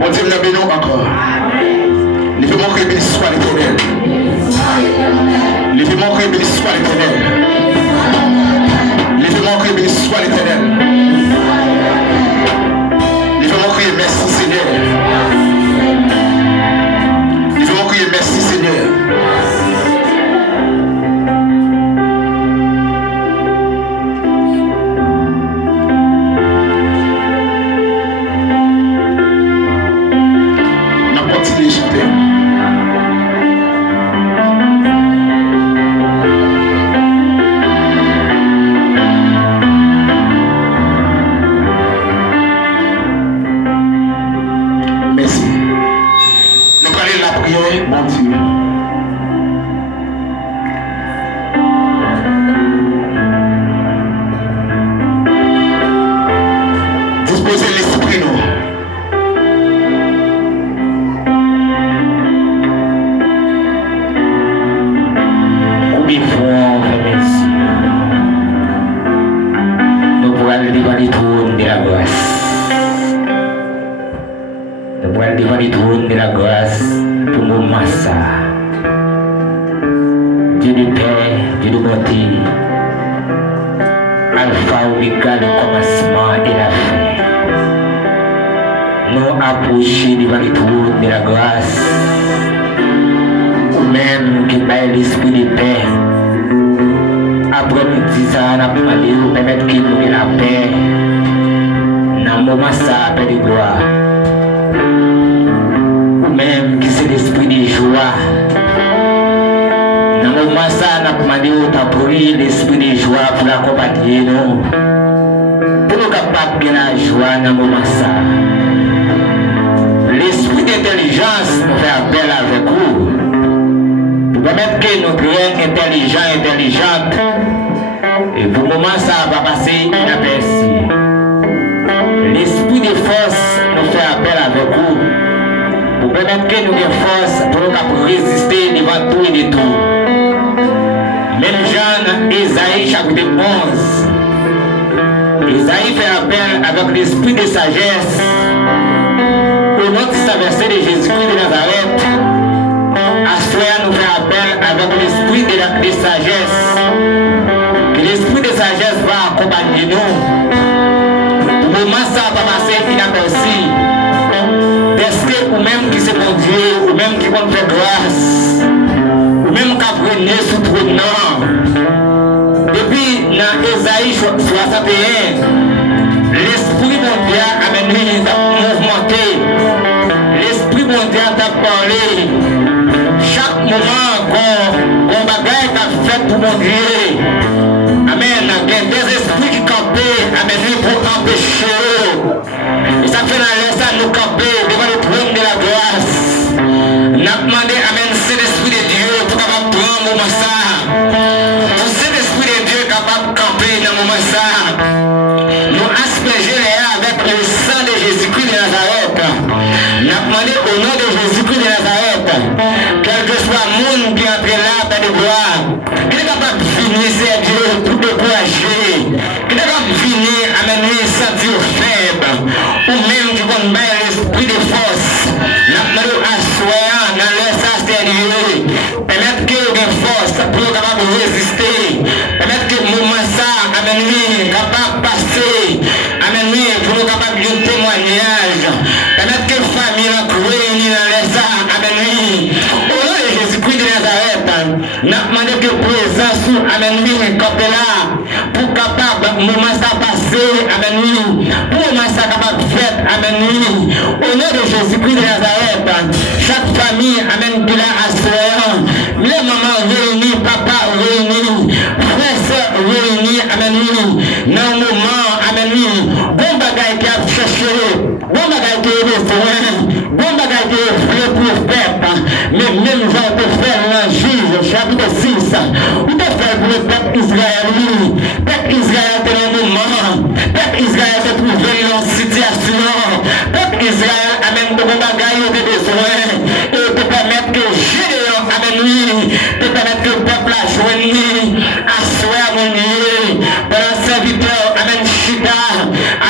Bon Dieu, nous bénissons encore. Levez-moi que béni soit l'Éternel. Levez-moi que béni soit l'Éternel. Levez-moi que béni soit l'Éternel. Levez-moi que merci Seigneur. Levez-moi que merci Seigneur.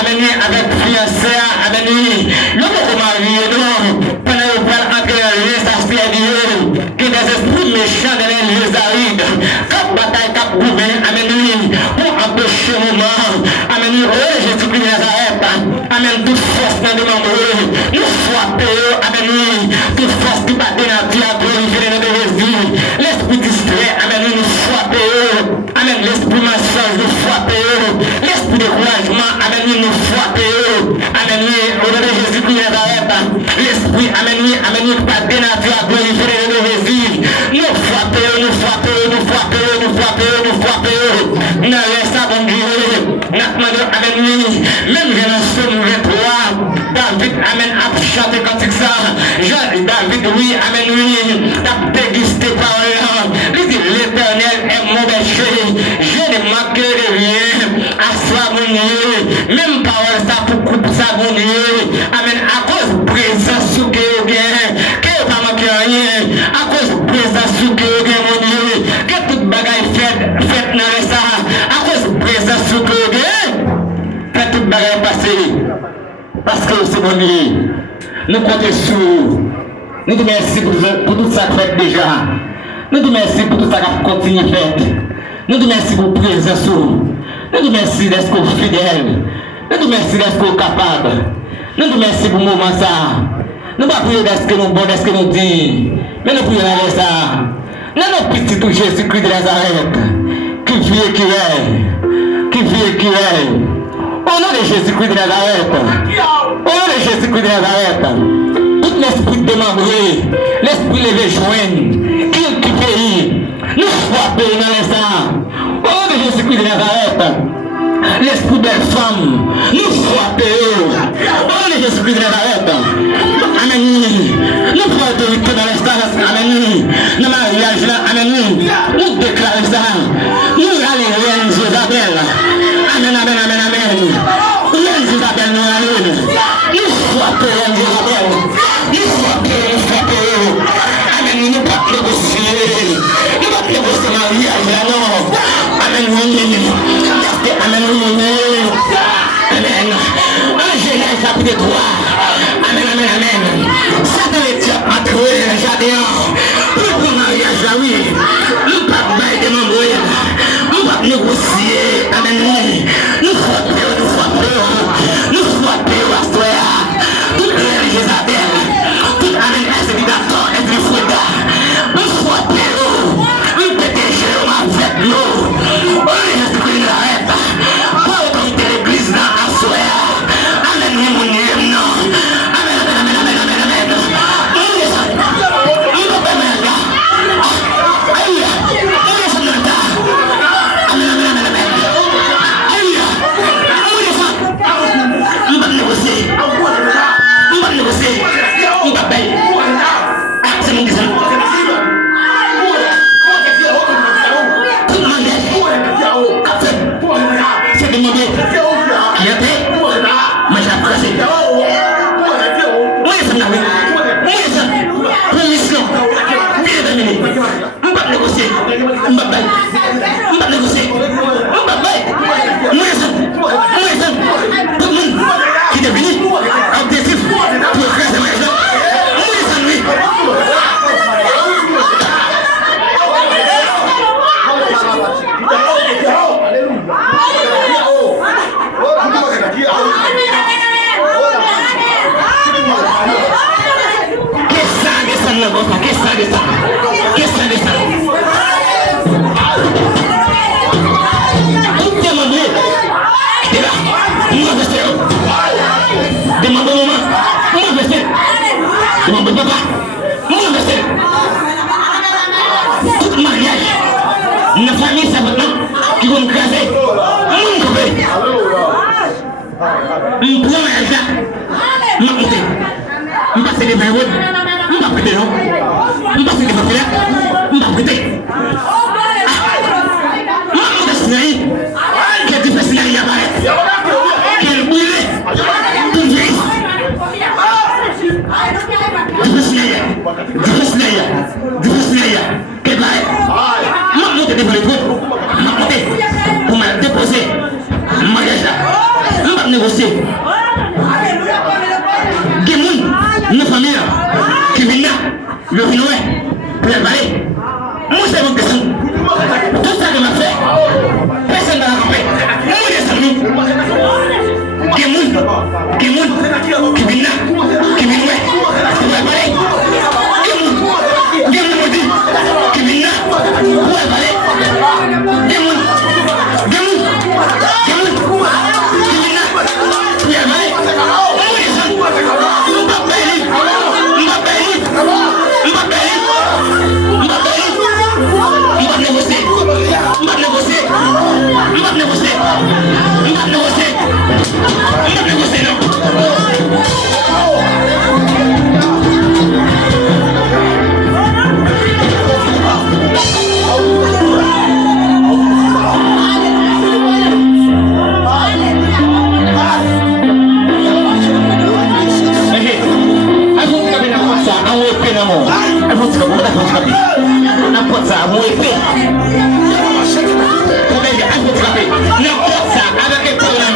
Amen. Avec fiancé, amen. Le mot marié, frapper, amen, toute force qui bat dans la vie à glorifier le nom de Jésus. L'esprit distrait, amen, nous frapper, amen, l'esprit mensonge, nous frapper, l'esprit découragement, amen, nous frapper, amen, au nom de Jésus qui est l'esprit, amen, qui bat dans la vie à glorifier le nom de Jésus. Nous frapper, nous frapper, nous frapper, nous frapper, nous frapper. Nous laissons bon Dieu, même Génération 23, David, amen, a chanté comme ça. David, oui, amen, oui, a dégusté parole. Il dit, l'Éternel est mon berger, je ne manquerai rien. À soi, mon Dieu, même parole, ça pour couper ça, mon Dieu. Amen, à cause de présence sous que vous gagnez, que vous pas manquer rien. À cause de présence sous que vous gagnez, mon Dieu, que toute bagaille faite dans ça. À cause de présence sous que vous gagnez, que toute bagaille passée. Parce que c'est mon Dieu. Nous comptons sur vous. Nous te remercions pour tout ça que fait déjà. Nous te remercions pour tout ça qui continue de faire. Nous te remercions pour la présence. Nous te remercions d'être fidèle. Nous te remercions d'être capable. Nous te remercions pour le moment ça. Nous ne prions pas d'être nous bon, d'être nous dignes. Mais nous prions avec ça. Nous nous petit tout Jésus-Christ de Nazareth. Qui vit et qui est. Qui vit et qui est. Au nom de Jésus-Christ de Nazareth. Au nom de Jésus-Christ de Nazareth. Tout l'esprit démembré, l'esprit levé joindre, qui pays, nous frapper dans l'instant. Au nom de Jésus-Christ de Nazareth. L'esprit belle femme, nous frapper. Au nom de Jésus-Christ de Nazareth. Amen. Nous prenons autorité dans l'instant. Amen. Dans le mariage là. Amen. Nous déclarons ça. Nous allons reine Jézabel. Amen, amen, amen, amen. Reine Jézabel, nous allons. Nous frappons reine Jézabel. Nous frappons. Amen. Nous ne pouvons pas négocier. Nous ne pouvons pas négocier mariage là, non. Amen, oui. Amen, oui. Amen. En Genèse chapitre 3. Amen, amen, amen. Satan est entré dans le jardin. Pour le mariage là, oui. Nous ne pouvons pas démontrer. Nous ne pouvons pas négocier. Amen. Nous frappons, nous frappons. Nous frappons à soi. Toute reine Jézabel. Toute amen, est d'accord, est du fruit. Nous frappons. Nous pétons avec nous. On est Jésus-Christ l'arrête. Pour autorité l'église là, à soi. Amen, mon Dieu, non. Amen, amen, amen, amen, amen. Nous descendons. Nous ne pouvons pas mettre là. Aïe, nous descendons là. Amen, amen, amen, amen. Aïe, nous descendons. Nous ne pouvons pas négocier. Nous ne pouvons pas négocier. Nous ne pouvons pas payer. C'est mon descendant. Tout le monde est. C'est demandé. Qui est prêt? Mais j'ai apprécié. Permission. On va négocier. On va négocier. On va tout le monde qui est venu, objectif pour faire ce mariage. Qu'est-ce que ça? Demande papa, tout mariage, la famille ça maintenant qui vont craser, mon copain. On prend un gars, on va monter, on passe des verres, on va prêter non, on passe des papiers, on va prêter. On va signer, qu'est-ce que tu fais signer là-bas? Quel boulet, tout vieille. Quel bail? Je vais développer. Pour me déposer. Mariage là. Je vais négocier. Des gens, nos familles qui viennent là, le vinoé, préparé. Moi, c'est mon question. Tout ça que m'a fait, personne ne l'a fait. Moi, les amis. Des gens qui viennent là, qui viennent frapper. N'importe ça, mon effet. N'importe ça, avec les problèmes.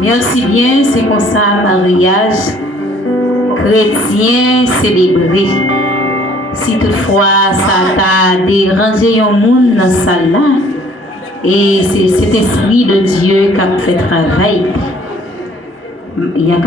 Merci bien, c'est comme ça, mariage chrétien célébré. Si toutefois ça t'a dérangé un monde dans ça là, et c'est cet esprit de Dieu qui a fait travail. Il y a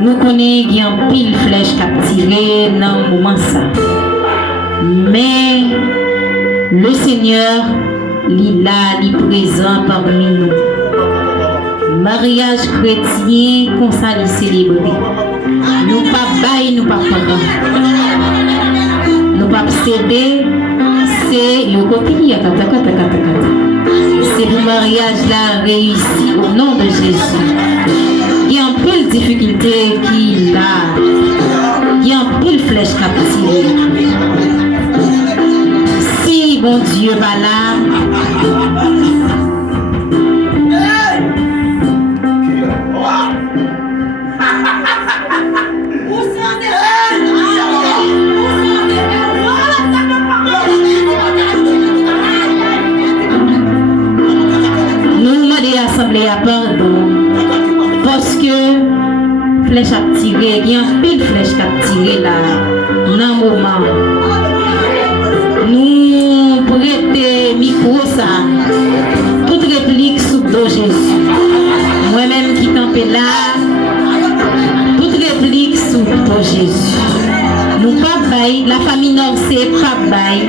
nous connaissons qu'il y a un pile flèche qui a tiré dans le moment ça. Mais le Seigneur, il est là, il est présent parmi nous. Mariage chrétien, comme ça, il célébré. Nous pas bail, nous pas prendre. Nous pas céder, c'est le côté il y a kata. C'est le mariage là réussi au nom de Jésus. Il y a un peu de difficulté qu'il a. Il y a un peu de flèche captivée. Si bon Dieu va là. Assemblée à pardon parce que flèche a tiré, il y a un peu de flèche a tiré là dans le moment. Nous prêtons micro ça, toute réplique sous le Jésus. Moi-même qui campais là, toute réplique sous le Jésus. Nous pas bail, la famille Nord c'est pas bail,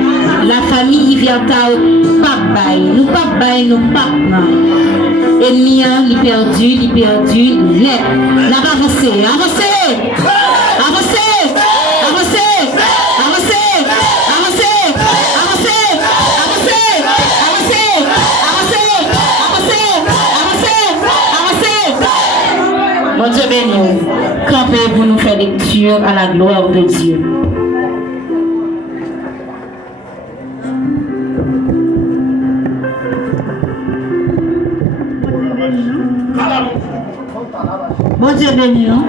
la famille Iviatao pas bail, nous pas bail, nous pas non. Ennemi, il perdu, net. La avancé. Bon Dieu béni, campez pour nous faire lecture à la gloire de Dieu. Bon Dieu béni, non?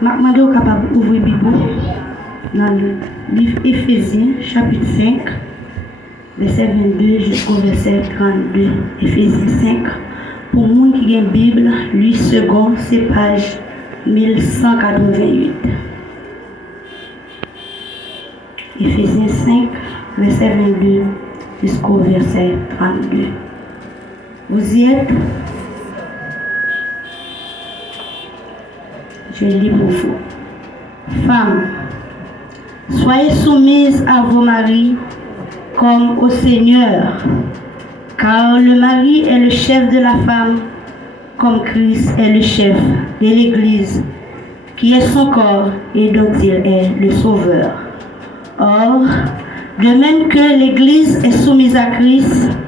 Je suis capable d'ouvrir la Bible dans le livre Éphésiens, chapitre 5, verset 22 jusqu'au verset 32. Éphésiens 5. Pour les gens qui ont la Bible, lui second, c'est page 1188. Éphésiens 5, verset 22 jusqu'au verset 32. Vous y êtes? Je lis pour vous. Femmes, soyez soumises à vos maris comme au Seigneur, car le mari est le chef de la femme, comme Christ est le chef de l'Église, qui est son corps et dont il est le sauveur. Or, de même que l'Église est soumise à Christ,